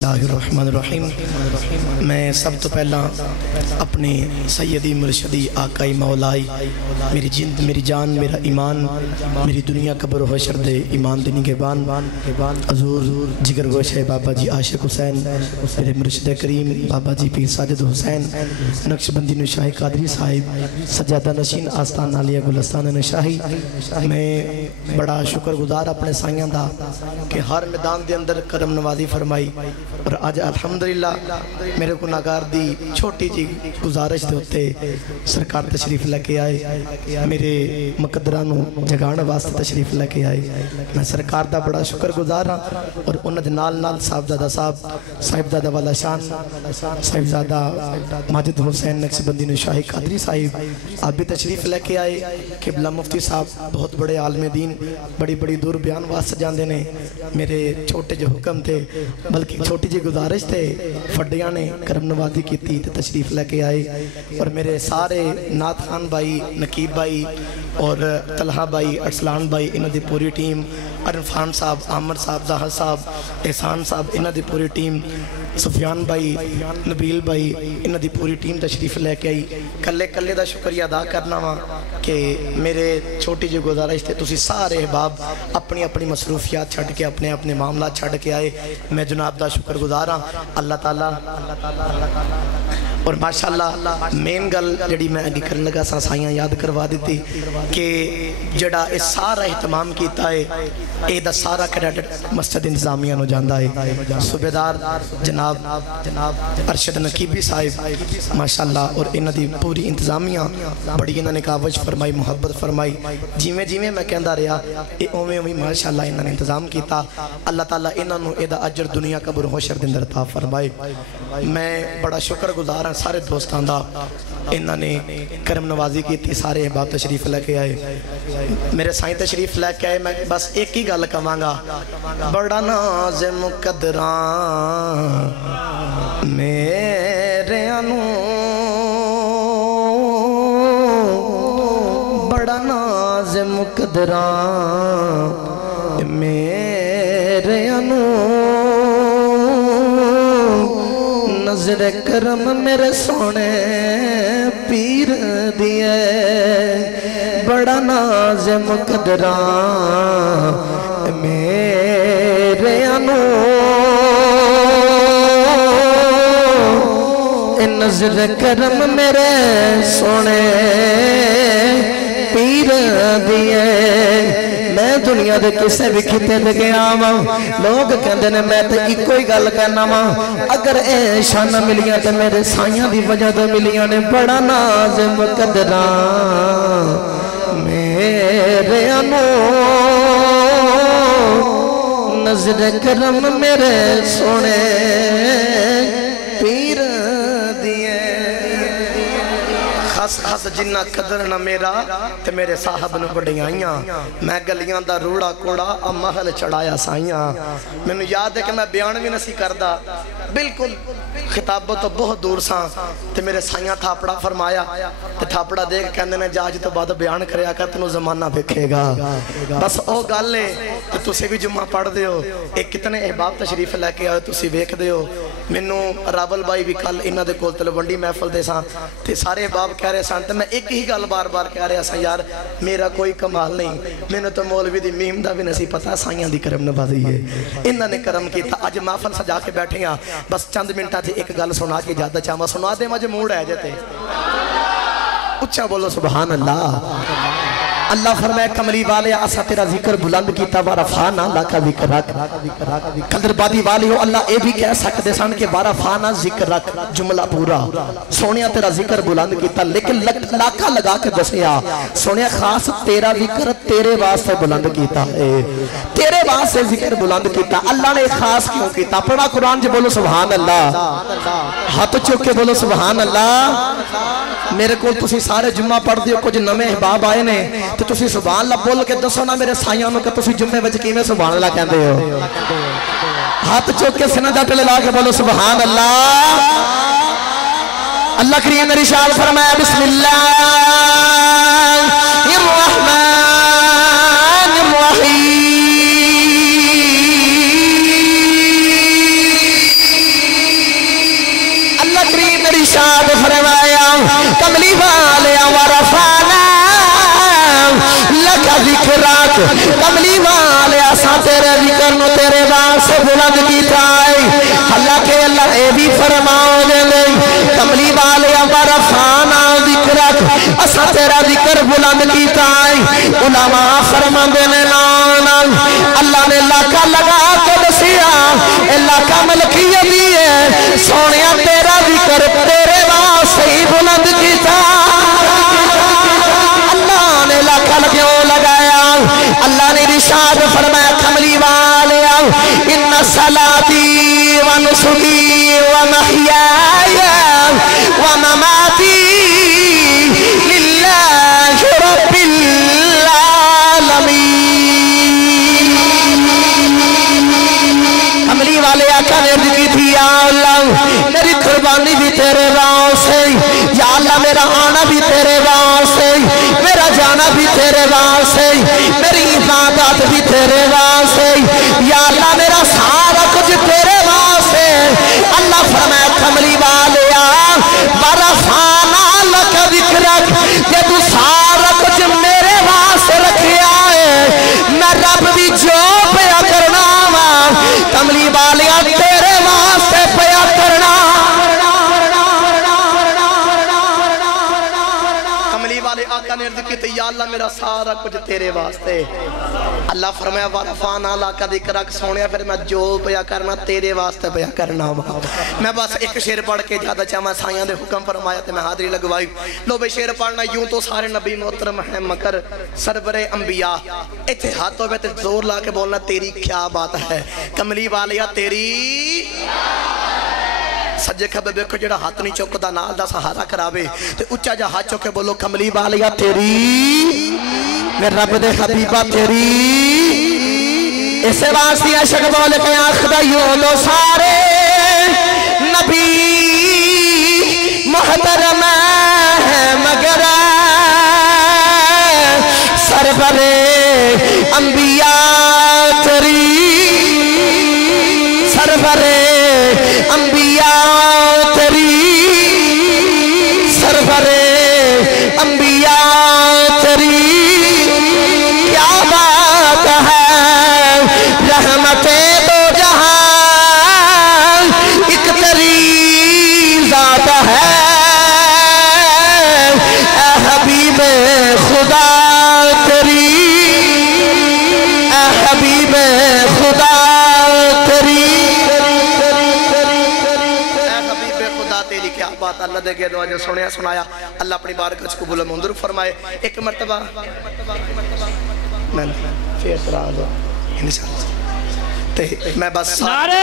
बिस्मिल्लाहिर्रहमानिर्रहीम। मैं सब तो पहला अपने सैयदी मुर्शदी आकाई मौलाई मेरी जिंद मेरी जान मेरा ईमान मेरी दुनिया कब्र हशर दे ईमान दिनी के बान हजूर जिगर गोश है बाबा जी आशिक हुसैन मेरे मुर्शद करीम बाबा जी पीर साजिद हुसैन नक्शबंदी नशाही कादरी साहिब सजादा नशीन आस्तान आलिया गुलस्तान नशाही। मैं बड़ा शुक्रगुजार अपने साइयां दा कि हर मैदान के अंदर करम नवाजी फरमाई और अज अल्हम्दुलिल्लाह मेरे गुनाहगार दी छोटी जी गुजारिश के उत्ते सरकार तशरीफ लेके आए, मेरे मुकद्दरां नूं जगाने वास्ते तशरीफ लेके आए। मैं सरकार दा बड़ा शुक्रगुजार हाँ और उन्होंने नाल नाल साहबजादा साहिबजादा वाला शान साहिबजादा माजिद हुसैन नक्शबंदी नशाही कादरी साहिब आप भी तशरीफ लेके आए। किबला मुफ्ती साहब बहुत बड़े आलमे दीन बड़ी बड़ी दूर बयान वास्ते जाते हैं। मेरे छोटे जो हुक्म थे बल्कि छोटी जी गुजारिश थे फड्डिया ने करम नवाजी की तशरीफ लेके आए और मेरे सारे नाथ खान भाई नकीब भाई और तलहा भाई अरसलान भाई इन्हों की पूरी टीम अरफान साहब आमर साहब जाहर साहब एहसान साहब इन्हों की पूरी टीम सुफियान भाई नबील भाई इन्हों की पूरी टीम तशरीफ लेके आई। कल्ले कल्ले का शुक्रिया अदा करना वा कि मेरे छोटी जी गुजारिश थे तुसी सारे अहबाब अपनी अपनी मसरूफियात छड़ के अपने अपने मामला छड़ के आए। मैं जनाब का शुक्रगुजार हाँ अल्लाह ताला और माशाअल्लाह मेन गल जी मैं अगे करने लगा साइयां याद करवा दी कि जड़ा इस सारा एहतमाम किया है ये सारा क्रेडिट मस्जिद इंतजामिया को जाता है। सूबेदार जनाब अरशद नकीबी साहिब माशाअल्लाह और इन्हों की पूरी इंतजामिया बड़ी इन्होंने कावज फरमाई मुहब्बत फरमाई जिमें जिमें मैं कहता रहा ये उवें उवें माशाअल्लाह इन्होंने इंतजाम किया। अल्लाह ताला इन्हों एदा अजर दुनिया कब्र होशर दिन अता फरमाए। मैं बड़ा शुक्रगुजार हाँ सारे दोस्तों का इन्होंने करम नवाजी की सारे अहबाब तशरीफ लेके आए मेरे साईं तशरीफ लेके आए। मैं बस एक ही गल कवांगा बड़ा नाज मुकद्दरा मेरे बड़ा नाज मुकद्दरा मेरे नजर करम मेरे सोने पीर दिए बड़ा नाज मुकद्दरा मेरे नजर करम मेरे सोने पीर दिए। मैं दुनिया के किसी भी खिते में गया वा लोग कहते हैं मैं तो इको ही गल कहना वा अगर ए शाना मिलिया तो मेरे साइयां की वजह तो मिलिया ने बड़ा नाज मुकद्दरा मेरे नजर करम मेरे सोने पीर दिए। हस हस जिन्ना कदर न मेरा ते मेरे साहब ने वड्डियाइयां मैं गलियां दा रूड़ा कोड़ा महल चढ़ाया साइयां। मैनू याद है कि मैं बयान भी नहीं करदा बिल्कुल खिताबों तो बहुत दूर सा ते मेरे साइयां थापड़ा फरमाया ते थापड़ा देख कहंदे ने जा अज तो बाद बयान करया कर तेनू जमाना वेखेगा। बस ओ गल है ते तुसीं भी जुम्मा पढ़दे हो ये कितने अहबाब तशरीफ लैके आए तुसीं वेखदे हो। मैनू रावल भाई भी कल इन्हां दे कोल तलवंडी महफल दे सां ते सारे अहबाब कह रहे सन ते मैं एक ही गल बार बार कह रहा सा यार मेरा कोई कमाल नहीं मैनू तो मौलवी दी मीम दा भी नहीं पता साइयां दी करम नवाजी है इन्हां ने करम किया। अज महफल सजा के बैठे हाँ बस चंद मिनटा से एक गल सुना के ज्यादा चाहवा सुना दे मज मूड है जे उच्चा बोलो सुभान अल्लाह। अल्लाह फरमाए कमली वाले आसा तेरा जिक्र बुलंद किया वारफाना लाका जिक्र रख कदरबादी वाले हो अल्लाह ये भी कह सकते सन कि वारफाना जिक्र रख जुमला पूरा सोनिया तेरा जिक्र बुलंद किया लेकिन लाका लगा के दसिया सोनिया खास तेरा जिक्र तेरे वास्ते बुलंद किया तेरे वास्ते जिक्र बुलंद किया। अल्लाह ने खास क्यों किया पढ़ा कुरान च बोलो सुभान अल्लाह हाथ चुक के बोलो सुभान अल्लाह। मेरे को तुसी सारे जुम्मा पढ़ते हो कुछ नवे अहबाब आए ने तो तुसी सुभान अल्लाह बोल के दसो ना मेरे साइयां नूं कि तुसी जुम्मे विच किवें सुभान अल्लाह कहंदे हो। हाथ चुक के सीना जट ला के बोलो सुभान अल्लाह। अल्लाह करीम ने इरशाद फरमाया बिस्मिल्लाहिर रहमानिर रहीम इरशाद फरमाया कमली वाले वरफाना लका जिक्राक कमली वाले असा तेरे जिक्र नु तेरे वास्ते बुलंद कीता है। हालांकि अल्लाह ए भी फरमाओ दे कमली वाले वरफाना जिक्राक असा तेरा जिक्र बुलंद कीता है। उलमा फरमांदे ने नाल अल्लाह ने लाका लगा के दसिया लाका मलकियत दी है सोने तेरा जिक्र तेरे वास्ते ही बुलंद कीता। अल्लाह ने लाका क्यों लगाया? अल्लाह ने इरशाद फरमाया कमली वाले इन्ना सलाती व नुसुकी व महयाया व ममाती लिल्लाहि रब्बिल आलमीन। कमली वाले आका ने अर्ज की थी या अल्लाह मेरी कुर्बानी भी तेरे वास्ते, या अल्लाह मेरा आना भी तेरे वास्ते, मेरा जाना भी तेरे वास्ते, मेरी इबादत भी तेरे वास्ते, या अल्लाह मेरा सारा कुछ तेरे वास्ते। अल्लाह फरमाया कमली वाले बरफाना लका जिक्रक जे तू सारा कुछ मेरे वास्ते रखिया है मैं रब भी जो पया करना वा कमली वाले तेरे वास्ते पया करना। कमली वाले आका ने अर्ज की या अल्लाह मेरा सारा कुछ तेरे वास्ते। अल्लाह फरमाया वरफाना लका जिक्रक सोने फिर मैं जो पया करना तेरे वास्ते पया करना वा। मैं बस एक शेर पढ़ के ज्यादा चाहवा साइयां दे हुक्म फरमाया ते मैं हाजरी लगवाई। लो भाई शेर पढ़ना यूं तो सारे नबी मोहतरम है मगर सरवरे अंबिया इत्थे हाथ होवे ते जोर ला के बोलना तेरी क्या बात है। कमली वालिया तेरी सज्जे खब्बे देखो जेड़ा हाथ नहीं चुकदा नाल दा सहारा करावे ते उच्चा जा हाथ चुक के बोलो कमली वालिया तेरी मेरे रब दे हबीबा तेरी। इसे वास्ते अशक बोल के आखदा यूं लो सारे नबी मोहतरम है मगर सरवरे अंबिया तेरी, सरवरे अंबिया तेरी, सरवरे अंबिया तेरी। क्या बात है रहमते दो जहां एक तेरी जात है ऐ हबीबे खुदा तेरी, ऐ हबीबे खुदा तेरी, ऐ हबीबे खुदा तेरी। क्या बात अल्लाह दे के दुआ जो सुनया सुनाया अल्लाह अपनी बारकत को कबूल मंजूर फरमाए। एक मर्तबा मैं फिर सलाह दो इंशाअल्लाह ते मैं बस नारे